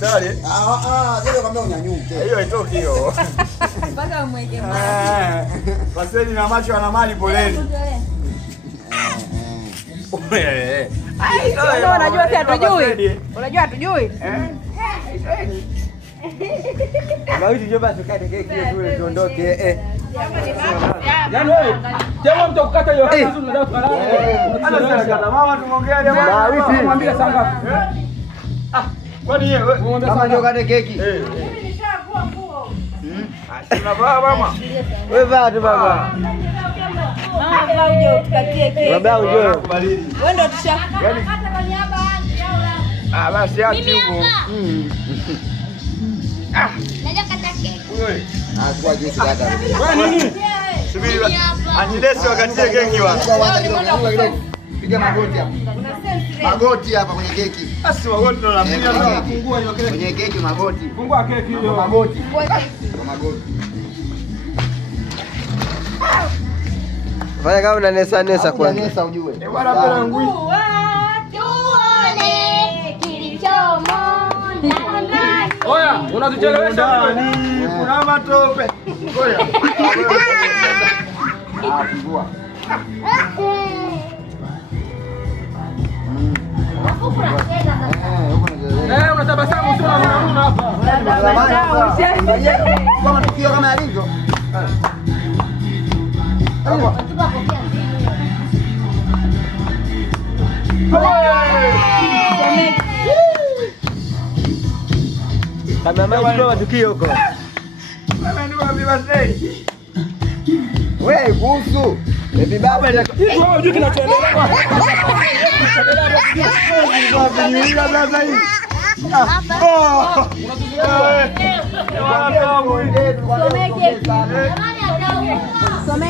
Sorry. Leo kama unyanyuke. Hiyo haitoki hiyo. Mpaka umweke maji. Paseni na macho ana mali poleni. Unajua pia hatujui. Unajua hatujui? Mawili ndio basi kate keki tule tuondoke. Yaani wewe, jamaa mtakukata hiyo hata nzuri ndio kulala. Ana mama tumeongea jamaa. Mawili Mwambie saa ngapi? Kwani wewe kama ndio kate keki. Nishavua nguo. Unavaa mama? Wewe vaa tu baba. Mama vaa uje utukatie keki. Baba uje. Wewe ndio tushakata kwa niaba yangu. Basi ati huko. Naja kata keki. Wewe. Kwa jinsi dada. Wewe nini? Subiri. Anjilesi wakatie keki wa. Piga magoti hapa. Magoti hapa kwenye keki. Basi magoti ndo napiga Kwenye Fungua hiyo keki. kwenye keki magoti. Fungua keki hiyo. Magoti. Magoti. Fanya kama unanesa kwanza. Unanesa ujue. bwana pela ngui. Tuone kilichomo ndani. Oya, unatuchelewesha Ndani kuna matope. Ngoja. Fungua. unatabasamu sio unanuna hapa. Kama tukio kama alivyo. Kama mama kwa tukio huko. Mama ndio happy birthday. Wewe kuhusu baby baba Hivi wewe unajua kinachoendelea? Vinyulia blaza hii. Someke.